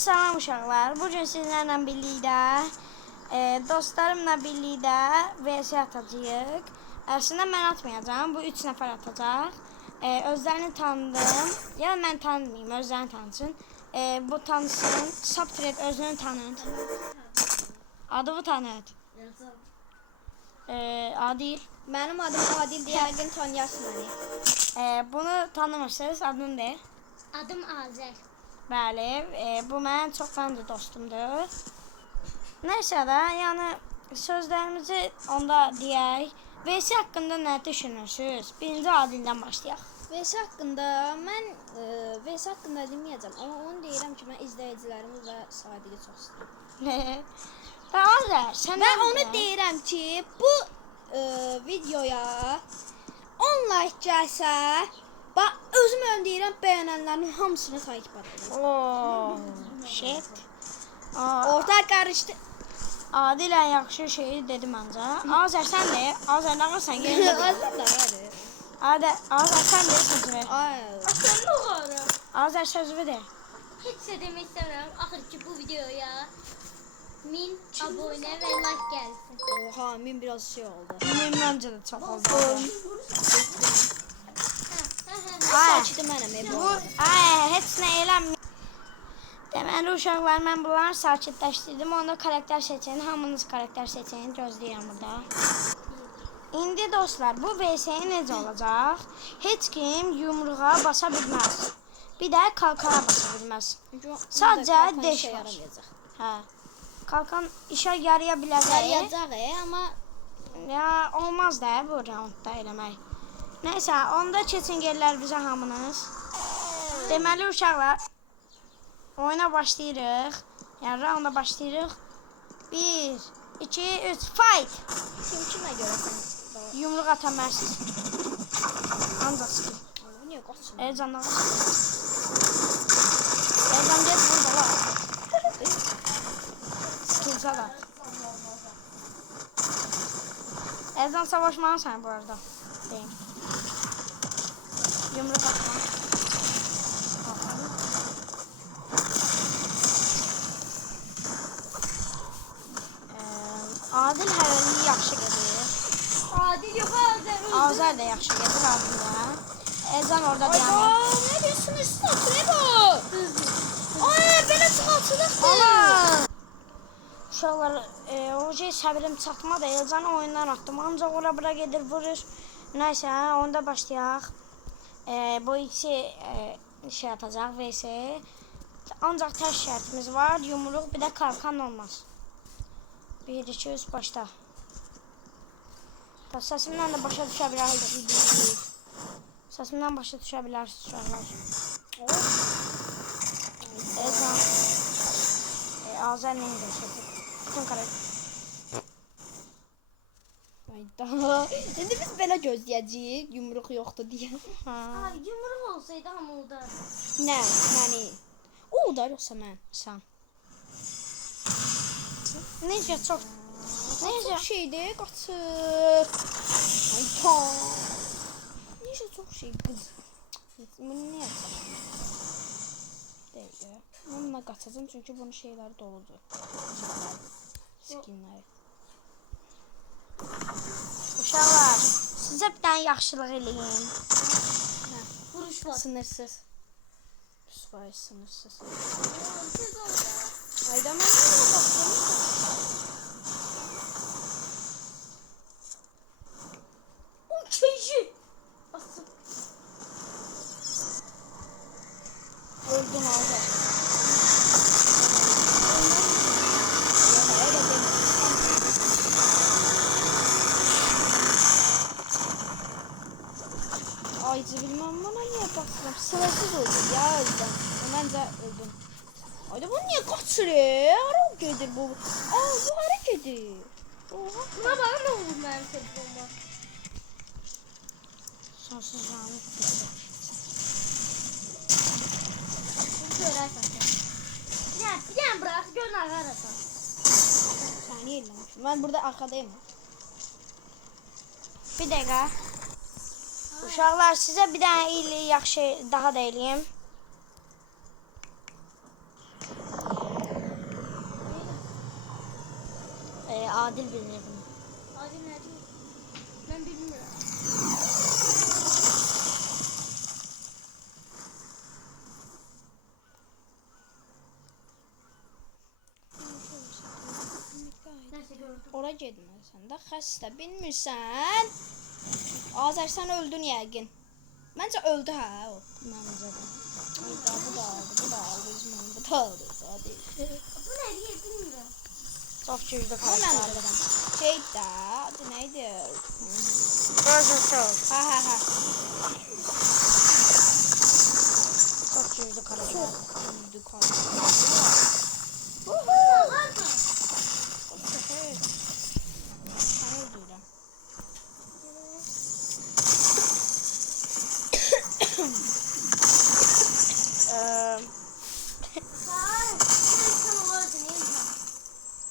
Salam uşaqlar. Bugün sizlərlə birlikdə, dostlarımla birlikdə VS atacağıq. Əslində mən atmayacağım. Bu 3 nəfər atacaq. Özlərini tanıdım. Ya mən tanımayayım, özlərini tanısın. Bu tanısın. Subthread özünü tanıt. Adını tanıt. Adil. Mənim adım Adil deyə yəqin tanıyarsın məni. Bunu tanımırsınız. Adın ne? Adım Azər. Bəli, bu mənim çox məncə dostumdur. Nəysə də, yəni sözlərimizi onda deyək. VS haqqında nə düşünürsünüz? Birinci Adildən başlayaq. VS haqqında mən VS haqqında deməyəcəm, amma onu deyirəm ki, mən izləyicilərimi və Sadiqi çox istəyirəm. Və Azər, sən Və onu deyirəm ki, bu videoya 10 like gəlsə, bax özüm ön deyirəm, bəyənənlərin hamısını takip edirəm. Oh, shit. Orta qarışdı. Adil ən yaxşı şeyi dedi məncə. Azər sən de. Azər nə varsan yerində. Azər da var. Azər sən de sözü. Ay. Sən nə olaraq? Azər sözü de. Heç nə demək istəmirəm. Axır ki bu videoya 1000 abunə və like gəlsin. Oha, min biraz şey oldu. Məncə də çox oldu. Saçdı mənəm. Bu, heç nə eləmir. Deməli uşaqlar, mən bunları sakitləşdirdim. Onda karakter seçin. Hamınız karakter seçin. Gözləyirəm burada. İndi dostlar, bu VS necə olacaq? Heç kim yumruğa basa bilməz. Bir də kalkana basa bilməz. Sadəcə deş var. Hə. Kalkan işə yaraya biləcək. Yarayacaq, amma ya olmaz da bu roundda eləmək. Nəysə, onda keçin gəlirlər bizə hamınız. Deməli uşaqlar, oyuna başlayırıq. Yəni rounda başlayırıq. 1, 2, 3, fight! kim kimə görə sən? Yumruq atamazsınız. Ancaq skill. Niyə qaçın? Candan qaçın. Can get burada la. Skill salat. Can savaşmalısan bu arada. Deyim. Yumruq atma. Adil hələ yaxşı gedir. Adil yox, Azər. Azər də yaxşı gedir Adillə. Ezan orada dayanır. Ne diyorsunuz siz? Ne bu? Ay, belə çıxartılıqdır. Uşaqlar, o şey səbirim çatmadı. Ezanı oyundan atdım. Ancaq ora bura gedir, vurur. Nəysə, onda başlayaq. Bu ikisi şey atacaq VS. Ancaq tək şərtimiz var. Yumruq, bir də kalkan olmaz. 1, 2, 3, başla. Səsimdən də başa düşə bilərsiniz. Səsimdən başa düşə bilərsiniz uşaqlar. Ezan. Azər nə edir? Bütün karakter. Hayda. İndi biz belə gözləyəcəyik, yumruq yoxdur deyə. Ay, yumruq olsaydı hamı udar. Nə? Məni. O udar yoxsa mən? Sən. Necə çox. Necə şeydir, qaçır. Hayda. Necə çox şey qız. Bunu niyə yapacağım? Deyil. Mən buna qaçacağım çünki bunun şeyləri doludur. Skinləri. Uşaqlar, sizə bir dənə yaxşılıq eləyim. Vuruş var. Sınırsız. Vay, sınırsız. Siz orada. Hayda, mən buna baxdım. Uçucu. Asıl. Öldüm orada. Aycı bilmem bana niye baksam. Sınırsız öldüm ya öldüm. Bence öldüm. Ayda bu niye kaçırıyor? Hara gedir bu? Aa, bu hara gedir? Oha. Buna bana ne olur mənim telefonuma? Sonsuz canlı. Görərsən sən. Yəni bırak, gör nə qarasa. Saniye ellemişim. Ben burada arkadayım. Bir dəqiqə. Uşaqlar, sizə bir dənə yaxşı daha da eləyim. Adil bilir bunu. Hadi nerede? Ben bilmiyorum. Neyse gördüm. Ora getməsən də xəstə bilmirsən. Azər sən öldün yəqin. Məncə öldü hə o. Məncə də. Bu da aldı, üzməni bu da aldı. Hadi. Bu ne diye bilmiyorum. Çox güclü Bu mən karakterdir. öldüm. Şey də, adı neydi? Özür Ha. Çok güçlü karakter. Öldü karakter. Var mı? Sən öldürəm.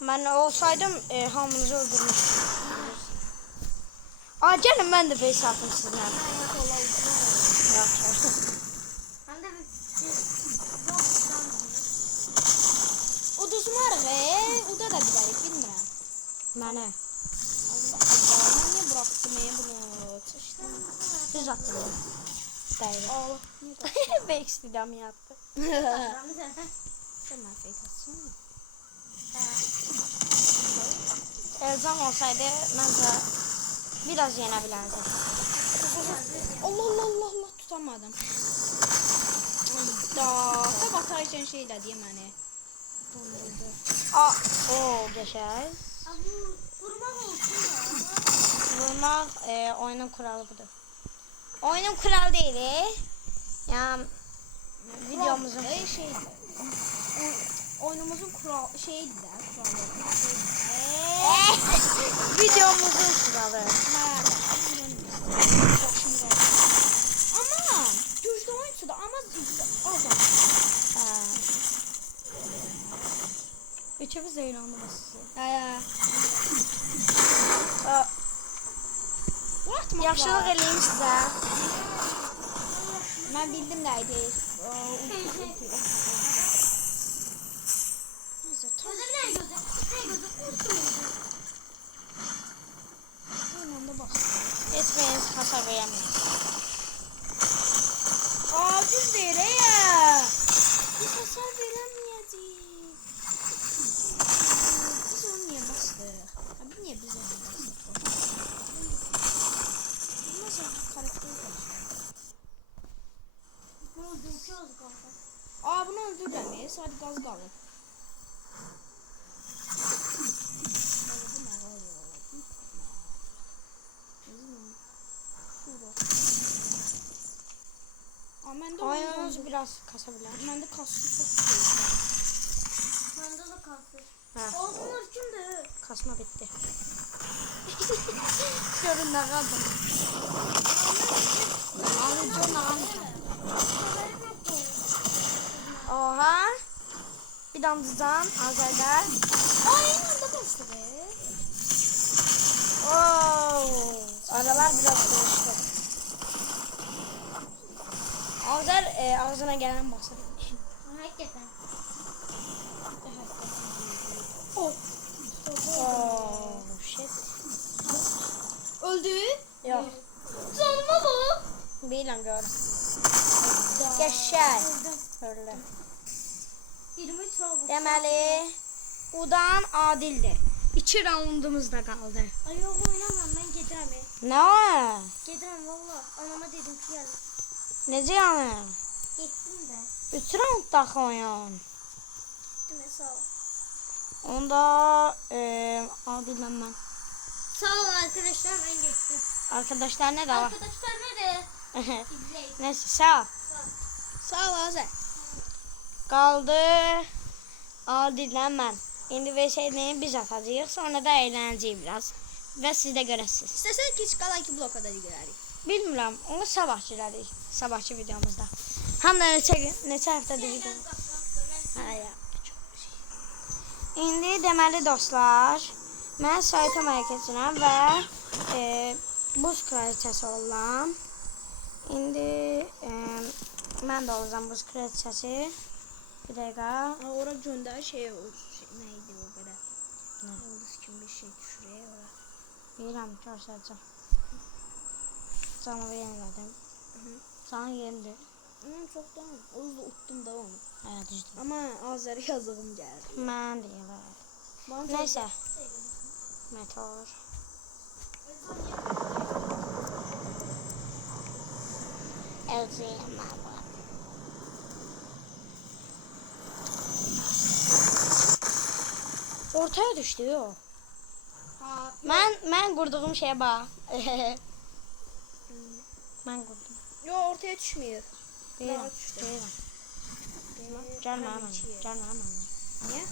Ben olsaydım hamınızı öldürmüştüm. Aa, gelin ben de face atım sizinle. Ben de Uduzmarıq, uda da bilərik, bilmirəm. Mənə Allah Allah, mən niyə buraxdım bunu? Çışdım. düz attım. Değil. Allah. Ve istidamı yaptı. Sən mən fake atsın. Elzam olsaydı bence biraz yenebilirdi. Allah, tutamadım. Da, tab atarkən şey elədi məni. Aa, o geçer. Vurmak olsun ya. Vurmak oyunun kuralı budur. Oyunun kuralı değil. Yani videomuzun şeydi. Oyunumuzun kural şeydi də, kuralları. videomuzun kuralı. Ama güclü oyuncu da ama az. Ha. Üçümüz de inanmaz. Yaxşılıq eləyim sizə. Mən bildim nəydi. Gözü ne gözü? Ne gözü? Kursun. Oynanda bas. Etməyiniz hasar verəməyin. Düz deyir ya. Biz hasar verəməyəcəyik. Biz onu niyə bastıq? Abi niyə biz onu bastıq? Nasıl karakter başlıyor? Ne oldu? İki oldu kanka. Bunu öldürəmeyiz. Hadi gaz qalır. Məndə Oyununuz biraz kasabilir. Məndə kası çox şey. Bende de kalktı. Ha, Oğlumlar kimdi? kasma bitti. Görün ne kaldı. Alıcı Oha. Bir damızdan Azer'den. Aynı anda bastık. Oo, aralar biraz karıştı. Azer ağzına gelen basır. Hakikaten. Oh. Oh shit. Öldü. Yok. Canıma bak. Bilmem gördüm. Geçer. Öyle. 23 round. Deməli, udan adildir. 2 raundumuz da qaldı. Ay yok oynamam ben getirəm. Nə? Getirəm valla. Anama dedim ki gel. Necə yəni? Gittim de. 3 raund daxı oyun. Gittim sağ ol. Onda adillə mən. Sağ ol arkadaşlar ben geçtim. Arkadaşlar nə də var? Arkadaşlar nerede? İzleyin. Neyse sağ ol. Sağ ol Azər. Qaldı adillə mən. İndi VS'ni biz atacağıq, sonra da eğlənəcəyik biraz. Və siz də görəsiniz. İstəsən ki, qalanki bloka da girərik. Bilmirəm, onu sabah girərik. Sabahki videomuzda. Həm də neçə həftədir video. Hə ya. İndi deməli dostlar, mən sayta mərkəzinəm və buz kraliçəsi olam. İndi mən də olacağam buz kraliçəsi. Bir dəqiqə. Ora göndər şey nəydi o belə. Yıldız kimi bir şey düşürüyor ora. Bilirəm, görsəcəm. Canımı yenilədim. Canı yenidir. Çoktan. Özde uttum da onu. Hə, düzdür. Ama Azeri yazığım geldi. Mən deyirəm. Bana çok- Neysə. Meteor. Elziyəm mən bu. Ortaya düşdü o. Ha, Mən qurduğum şeyə bax. Mən qurdum. yo ortaya düşmüyor. Deyirəm, Daha düşdü. deyirəm. Gəlmə mənə, gəlmə mənə. Niye?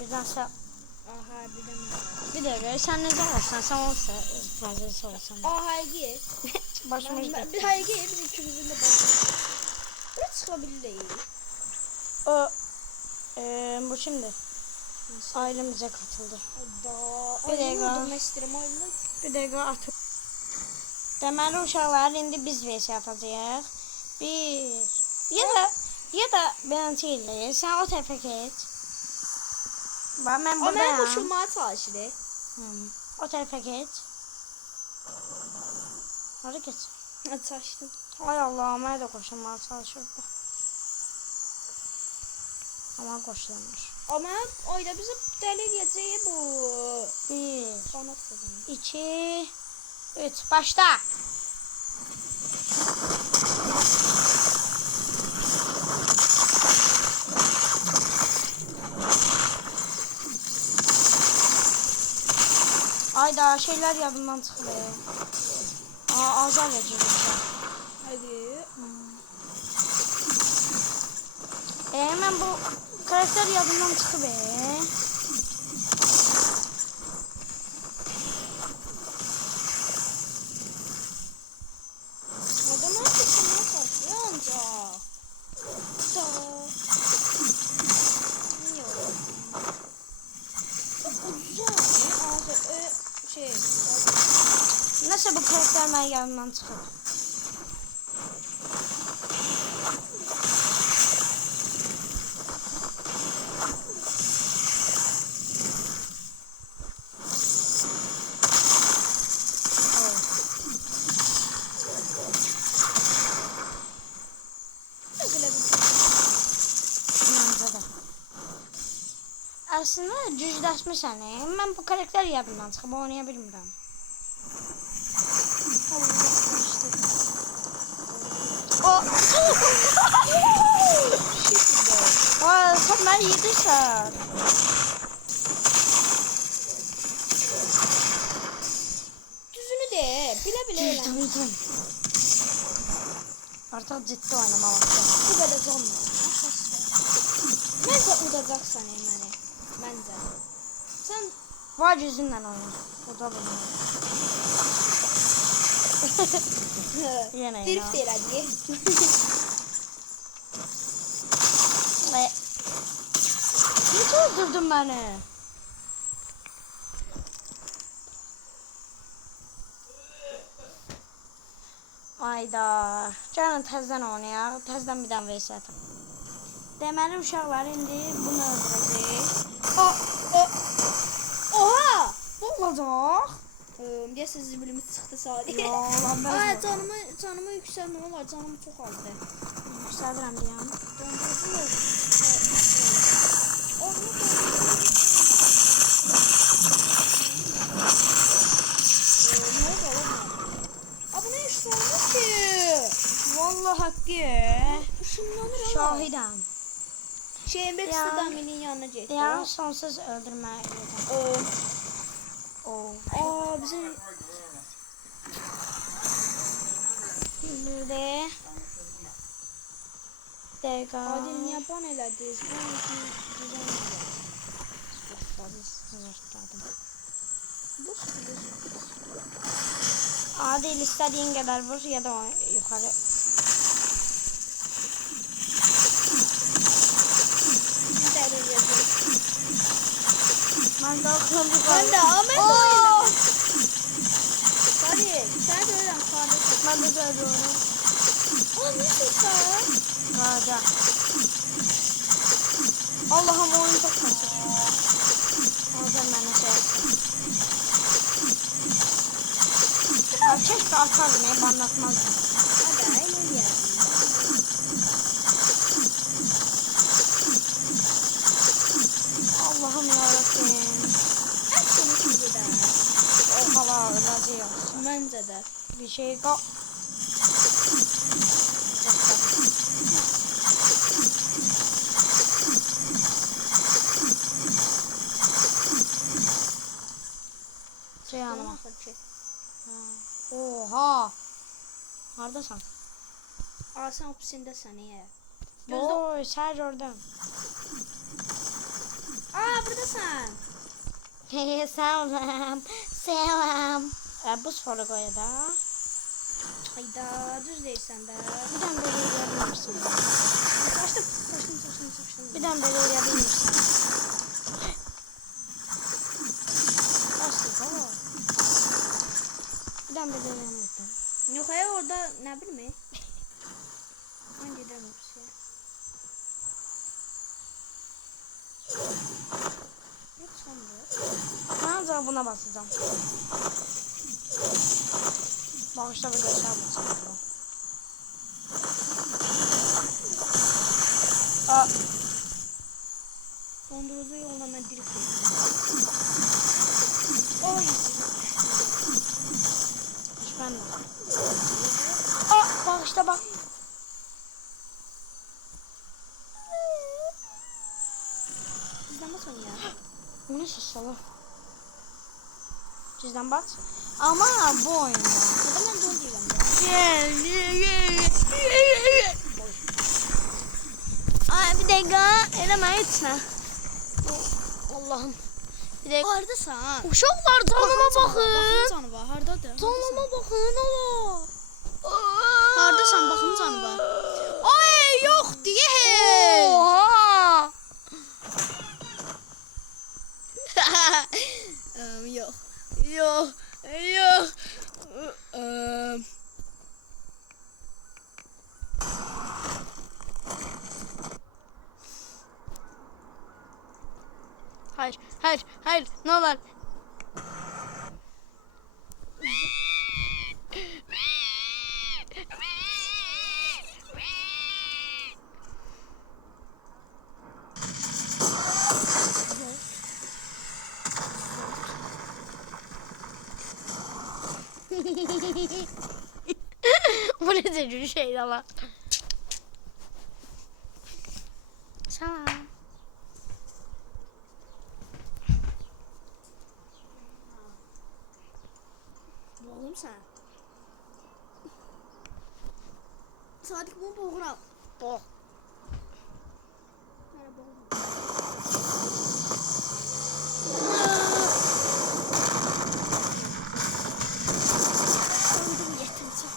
Birdən Aha bir de ben. bir dəqiqə, sən necə olsan, sən olsa, vəzirsi olsan. Aha hayır. Başımız Bir hayır biz ikimizin de başımız. Buraya çıkabilir. O, bu kimdir? Ailemize katıldı. Da. Bir dakika. Ayını istedim ayını. Bir dəqiqə atıb. Deməli uşaqlar indi biz vs atacağıq. Bir. Ya da beləncə eləyir. Sən o tərəfə keç. Bax mən Ama ben buradayam. koşulmaya çalışırım. O tərəfə keç. Hara keç? Açtım. Ay Allah, mən də qoşulmağa çalışırdı. Ama qoşulamır. Ama oyda bizi deli edeceği bu. Bir, Kanat kazanır. 2, 3, başla. Ayda şeyler yadımdan çıxdı. Azar verəcəyəm. Hadi. Mən bu karakter yadımdan çıxdı be. Adamlar koşulmaya çalışıyor ancak. Da. Bilmiyorum. Çok uzun. Ağzı şey. Nasıl bu karakter mən yadımdan çıxıb? Aslında cüzləşmişsən. Mən bu karakter yadımdan çıxıb oynaya bilmirəm. O. Vay, sən məni yedirsən. Düzünü de. Bile bile eğlen. Düzdür. Artıq ciddi oynama vaxtı. Bu kadar can var. Bence udacaksan Eymen'i. Bence. Sen Var yüzünlə oyna. O da bunu. Yenə drift elədi. Necə öldürdün məni? Ayda. Gəlin təzdən oynayaq. Təzdən bir dənə vs ataq. Deməli uşaqlar indi bunu öldürəcək. Oha! Bu olacaq. Diye siz bölümü çıktı sadece. Ya lan ben. Ay canımı yükselmem var. Canım çok aldı. Yüksəldirəm deyəm. Dondurucu mu? Ne oldu oğlum? Abi ne iş oldu ki? Vallahi haqqı. Işınlanır ha. Şahidəm. Şeyin Ya. Baxter'dan birinin yanına getdi. Deyəm sonsuz öldürmə edəcəm. Bizim Bir də dəqiqə. Adil niye ban elədiniz? Ben için güzel Zırtladım. Bu Adil istədiyin qədər vur ya da yuxarı. Mən qalxıram yuxarı. Ben de Ahmet oynadım. Hadi sen de öyle kardeşim. Mən də görürüm. Nasıl sen? Qaca. Allah'ım oyun çok kötü. sen bana şey yaptın. Ya keşke atardım hep anlatmazdım. Hadi eğlen ya. Allah'ım yarabbim. Hep seni güzel. O hava öleceğiz. Məncə də. Bir şey kal. Şey yanıma. Oha. Neredesin? Sən ofisindəsən ya. Oy sen gördüm. Buradasan. Selam. Selam. Bu soru koydu da. Hayda, düz deyirsən də. Birden böyle yiyebilirsin. Saçdım. Birden böyle yiyebilirsin. Başlık ama. Birden böyle yiyebilirsin. Yox, orada nə bilmə. Mən gedirəm ofisiyə. Yox, çıxamıyor. Ben cevabına basacağım. Bağışla bir göster basacağım. Aa, Dondurucu yolla mən direkt gedirəm. Oy. düşman var. Aa, bağışla bak. İzləməsən ya. Bu ne saçmalı? Cüzdan bat. Ama bu oyunda. Burada mən don deyirəm ya. Ay bir dakika. Eleme etme. Allah'ım. Bir dakika. Hardasan? Uşaqlar canıma Baxın bakın. canı var. Hardadır? Canıma bakın Allah. Hardasan? Baxın canı var. Ay, yox deyil. Oha. Yox. Yox. Yox. Hayır, hayır, hayır. Ne olur. Bu ne bir şey ama. Selam. Boğulum sən. Sadiq bunu boğuram. Oh. Mənə boğulum. Öldüm yetimcə.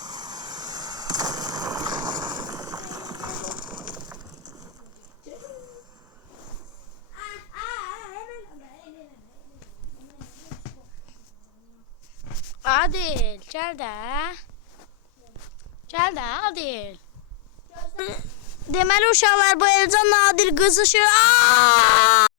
Adil, gel de. Gel de Adil. Deməli uşaqlar bu Elcan Nadir qızışır. Aa!